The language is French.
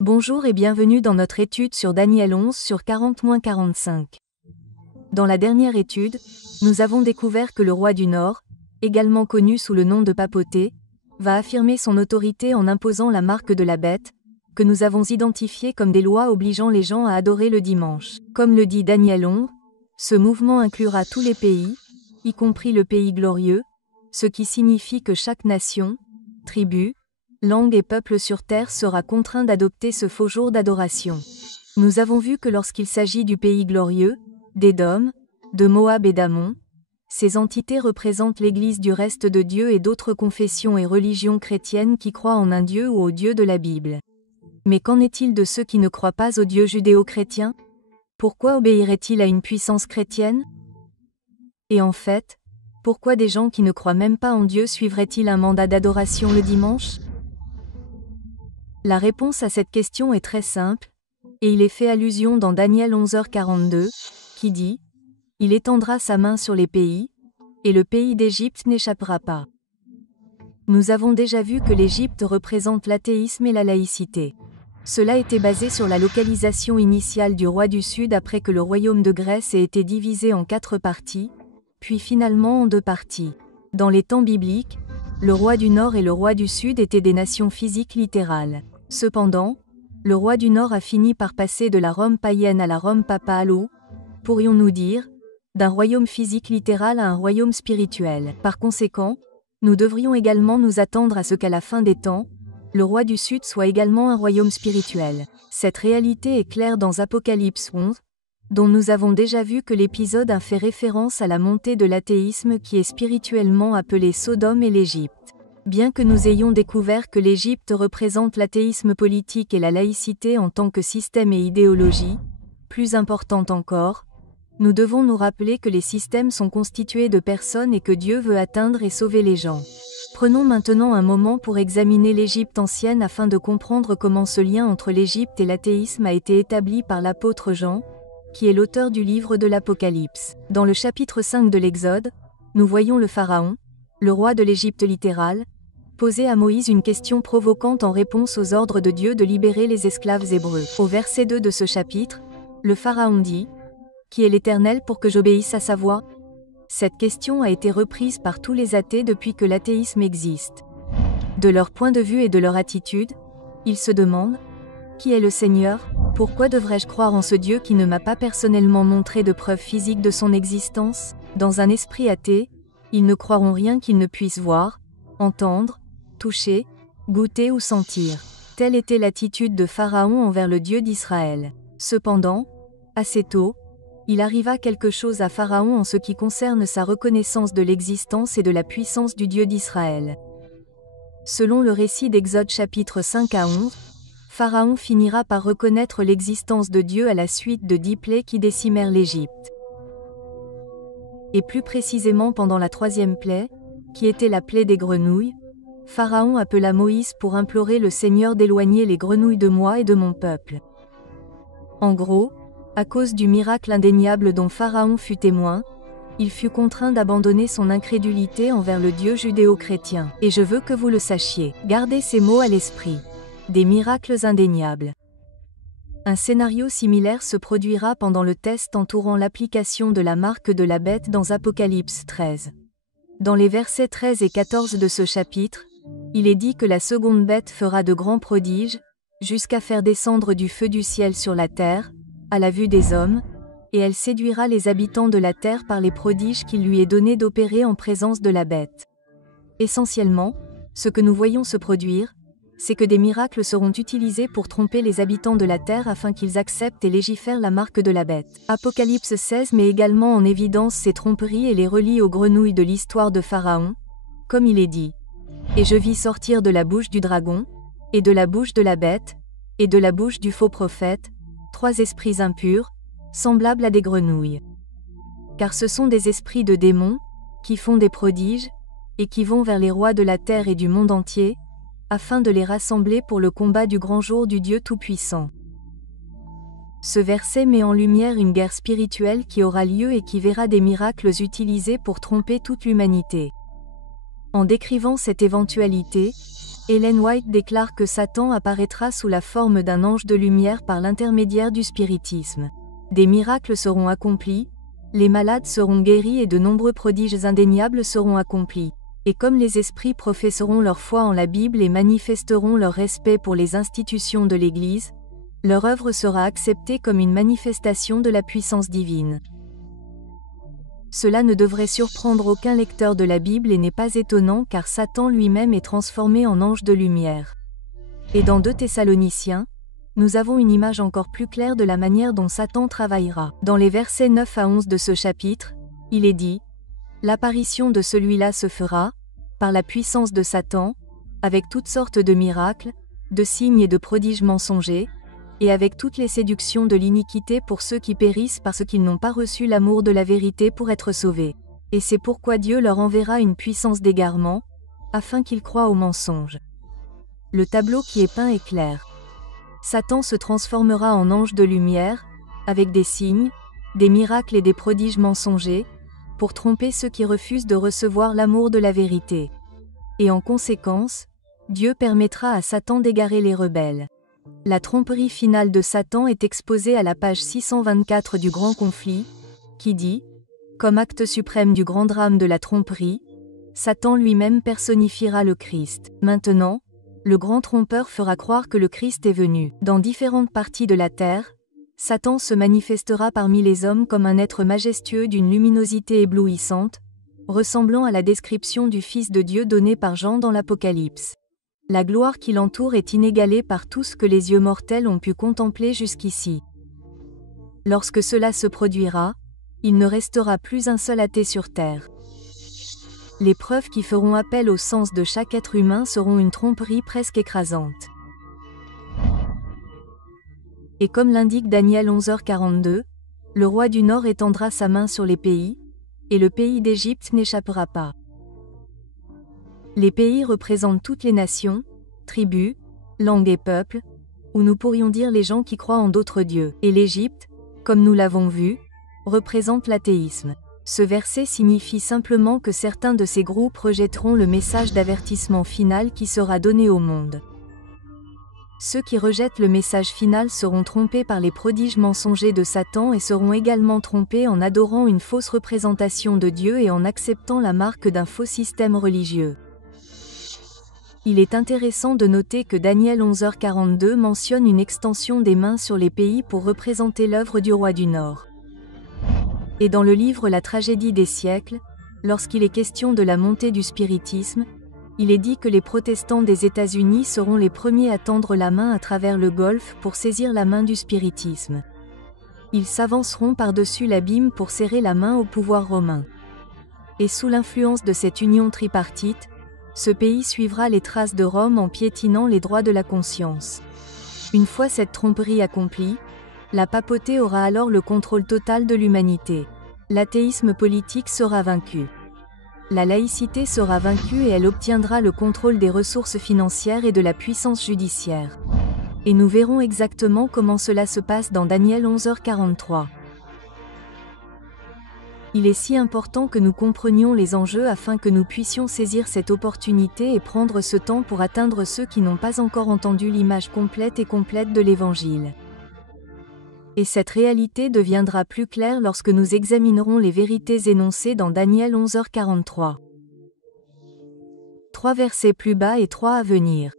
Bonjour et bienvenue dans notre étude sur Daniel 11 sur 40-45. Dans la dernière étude, nous avons découvert que le roi du Nord, également connu sous le nom de Papauté, va affirmer son autorité en imposant la marque de la bête, que nous avons identifiée comme des lois obligeant les gens à adorer le dimanche. Comme le dit Daniel 11, ce mouvement inclura tous les pays, y compris le pays glorieux, ce qui signifie que chaque nation, tribu, langue et peuple sur terre sera contraint d'adopter ce faux jour d'adoration. Nous avons vu que lorsqu'il s'agit du pays glorieux, d'Édom, de Moab et d'Ammon, ces entités représentent l'Église du reste de Dieu et d'autres confessions et religions chrétiennes qui croient en un Dieu ou au Dieu de la Bible. Mais qu'en est-il de ceux qui ne croient pas au Dieu judéo-chrétien? Pourquoi obéiraient-ils à une puissance chrétienne? Et en fait, pourquoi des gens qui ne croient même pas en Dieu suivraient-ils un mandat d'adoration le dimanche? La réponse à cette question est très simple, et il est fait allusion dans Daniel 11h42, qui dit « Il étendra sa main sur les pays, et le pays d'Égypte n'échappera pas ». Nous avons déjà vu que l'Égypte représente l'athéisme et la laïcité. Cela était basé sur la localisation initiale du roi du Sud après que le royaume de Grèce ait été divisé en 4 parties, puis finalement en 2 parties. Dans les temps bibliques, le roi du Nord et le roi du Sud étaient des nations physiques littérales. Cependant, le roi du Nord a fini par passer de la Rome païenne à la Rome papale ou, pourrions-nous dire, d'un royaume physique littéral à un royaume spirituel. Par conséquent, nous devrions également nous attendre à ce qu'à la fin des temps, le roi du Sud soit également un royaume spirituel. Cette réalité est claire dans Apocalypse 11, dont nous avons déjà vu que l'épisode a fait référence à la montée de l'athéisme qui est spirituellement appelée Sodome et l'Égypte. Bien que nous ayons découvert que l'Égypte représente l'athéisme politique et la laïcité en tant que système et idéologie, plus importante encore, nous devons nous rappeler que les systèmes sont constitués de personnes et que Dieu veut atteindre et sauver les gens. Prenons maintenant un moment pour examiner l'Égypte ancienne afin de comprendre comment ce lien entre l'Égypte et l'athéisme a été établi par l'apôtre Jean, qui est l'auteur du livre de l'Apocalypse. Dans le chapitre 5 de l'Exode, nous voyons le Pharaon, le roi de l'Égypte littérale, poser à Moïse une question provocante en réponse aux ordres de Dieu de libérer les esclaves hébreux. Au verset 2 de ce chapitre, le Pharaon dit « Qui est l'Éternel pour que j'obéisse à sa voix ?» Cette question a été reprise par tous les athées depuis que l'athéisme existe. De leur point de vue et de leur attitude, ils se demandent « Qui est le Seigneur ? Pourquoi devrais-je croire en ce Dieu qui ne m'a pas personnellement montré de preuves physiques de son existence ?» Dans un esprit athée, ils ne croiront rien qu'ils ne puissent voir, entendre, toucher, goûter ou sentir. Telle était l'attitude de Pharaon envers le Dieu d'Israël. Cependant, assez tôt, il arriva quelque chose à Pharaon en ce qui concerne sa reconnaissance de l'existence et de la puissance du Dieu d'Israël. Selon le récit d'Exode chapitre 5 à 11, Pharaon finira par reconnaître l'existence de Dieu à la suite de 10 plaies qui décimèrent l'Égypte. Et plus précisément pendant la 3e plaie, qui était la plaie des grenouilles, Pharaon appela Moïse pour implorer le Seigneur d'éloigner les grenouilles de moi et de mon peuple. En gros, à cause du miracle indéniable dont Pharaon fut témoin, il fut contraint d'abandonner son incrédulité envers le Dieu judéo-chrétien. Et je veux que vous le sachiez. Gardez ces mots à l'esprit. Des miracles indéniables. Un scénario similaire se produira pendant le test entourant l'application de la marque de la bête dans Apocalypse 13. Dans les versets 13 et 14 de ce chapitre, il est dit que la seconde bête fera de grands prodiges, jusqu'à faire descendre du feu du ciel sur la terre, à la vue des hommes, et elle séduira les habitants de la terre par les prodiges qu'il lui est donné d'opérer en présence de la bête. Essentiellement, ce que nous voyons se produire, c'est que des miracles seront utilisés pour tromper les habitants de la terre afin qu'ils acceptent et légifèrent la marque de la bête. Apocalypse 16 met également en évidence ces tromperies et les relie aux grenouilles de l'histoire de Pharaon, comme il est dit. Et je vis sortir de la bouche du dragon, et de la bouche de la bête, et de la bouche du faux prophète, 3 esprits impurs, semblables à des grenouilles. Car ce sont des esprits de démons, qui font des prodiges, et qui vont vers les rois de la terre et du monde entier, afin de les rassembler pour le combat du grand jour du Dieu Tout-Puissant. Ce verset met en lumière une guerre spirituelle qui aura lieu et qui verra des miracles utilisés pour tromper toute l'humanité. En décrivant cette éventualité, Ellen White déclare que Satan apparaîtra sous la forme d'un ange de lumière par l'intermédiaire du spiritisme. Des miracles seront accomplis, les malades seront guéris et de nombreux prodiges indéniables seront accomplis. Et comme les esprits professeront leur foi en la Bible et manifesteront leur respect pour les institutions de l'Église, leur œuvre sera acceptée comme une manifestation de la puissance divine. Cela ne devrait surprendre aucun lecteur de la Bible et n'est pas étonnant car Satan lui-même est transformé en ange de lumière. Et dans 2 Thessaloniciens, nous avons une image encore plus claire de la manière dont Satan travaillera. Dans les versets 9 à 11 de ce chapitre, il est dit « L'apparition de celui-là se fera, par la puissance de Satan, avec toutes sortes de miracles, de signes et de prodiges mensongers, et avec toutes les séductions de l'iniquité pour ceux qui périssent parce qu'ils n'ont pas reçu l'amour de la vérité pour être sauvés. Et c'est pourquoi Dieu leur enverra une puissance d'égarement, afin qu'ils croient au mensonge. » Le tableau qui est peint est clair. Satan se transformera en ange de lumière, avec des signes, des miracles et des prodiges mensongers, pour tromper ceux qui refusent de recevoir l'amour de la vérité. Et en conséquence, Dieu permettra à Satan d'égarer les rebelles. La tromperie finale de Satan est exposée à la page 624 du Grand Conflit, qui dit « Comme acte suprême du grand drame de la tromperie, Satan lui-même personnifiera le Christ. Maintenant, le grand trompeur fera croire que le Christ est venu. Dans différentes parties de la terre, Satan se manifestera parmi les hommes comme un être majestueux d'une luminosité éblouissante, ressemblant à la description du Fils de Dieu donnée par Jean dans l'Apocalypse. La gloire qui l'entoure est inégalée par tout ce que les yeux mortels ont pu contempler jusqu'ici. Lorsque cela se produira, il ne restera plus un seul athée sur terre. Les preuves qui feront appel au sens de chaque être humain seront une tromperie presque écrasante. Et comme l'indique Daniel 11h42, le roi du Nord étendra sa main sur les pays, et le pays d'Égypte n'échappera pas. Les pays représentent toutes les nations, tribus, langues et peuples, ou nous pourrions dire les gens qui croient en d'autres dieux. Et l'Égypte, comme nous l'avons vu, représente l'athéisme. Ce verset signifie simplement que certains de ces groupes rejetteront le message d'avertissement final qui sera donné au monde. Ceux qui rejettent le message final seront trompés par les prodiges mensongers de Satan et seront également trompés en adorant une fausse représentation de Dieu et en acceptant la marque d'un faux système religieux. Il est intéressant de noter que Daniel 11h42 mentionne une extension des mains sur les pays pour représenter l'œuvre du roi du Nord. Et dans le livre La tragédie des siècles, lorsqu'il est question de la montée du spiritisme, il est dit que les protestants des États-Unis seront les premiers à tendre la main à travers le Golfe pour saisir la main du spiritisme. Ils s'avanceront par-dessus l'abîme pour serrer la main au pouvoir romain. Et sous l'influence de cette union tripartite, ce pays suivra les traces de Rome en piétinant les droits de la conscience. Une fois cette tromperie accomplie, la papauté aura alors le contrôle total de l'humanité. L'athéisme politique sera vaincu. La laïcité sera vaincue et elle obtiendra le contrôle des ressources financières et de la puissance judiciaire. Et nous verrons exactement comment cela se passe dans Daniel 11h43. Il est si important que nous comprenions les enjeux afin que nous puissions saisir cette opportunité et prendre ce temps pour atteindre ceux qui n'ont pas encore entendu l'image complète de l'Évangile. Et cette réalité deviendra plus claire lorsque nous examinerons les vérités énoncées dans Daniel 11h43. 3 versets plus bas et 3 à venir.